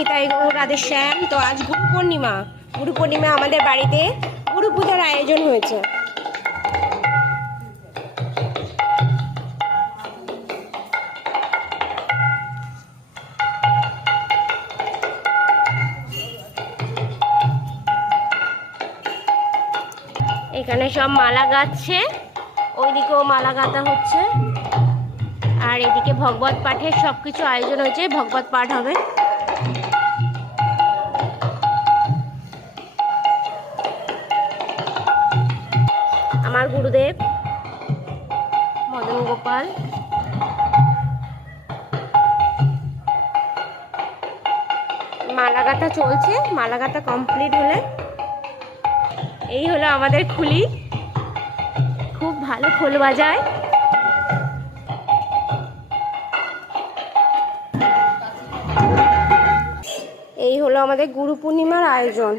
নিতাই গৌর রাধেশ্যাম। তো আজ গুরু পূর্ণিমা। গুরু পূর্ণিমা আমাদের বাড়িতে গুরু পূজার আয়োজন হয়েছে। এখানে সব মালা গাচ্ছে, ওইদিকেও মালা গাঁথা হচ্ছে, আর এদিকে ভগবত পাঠের সবকিছু আয়োজন হয়েছে। ভগবত পাঠ হবে। আমার গুরুদেব মদন গোপাল। মালা গাঁথা চলছে, মালা গাঁথা কমপ্লিট হলে এই হলো আমাদের খুলি। খুব ভালো খোল বাজায়। এই হলো আমাদের গুরু পূর্ণিমার আয়োজন।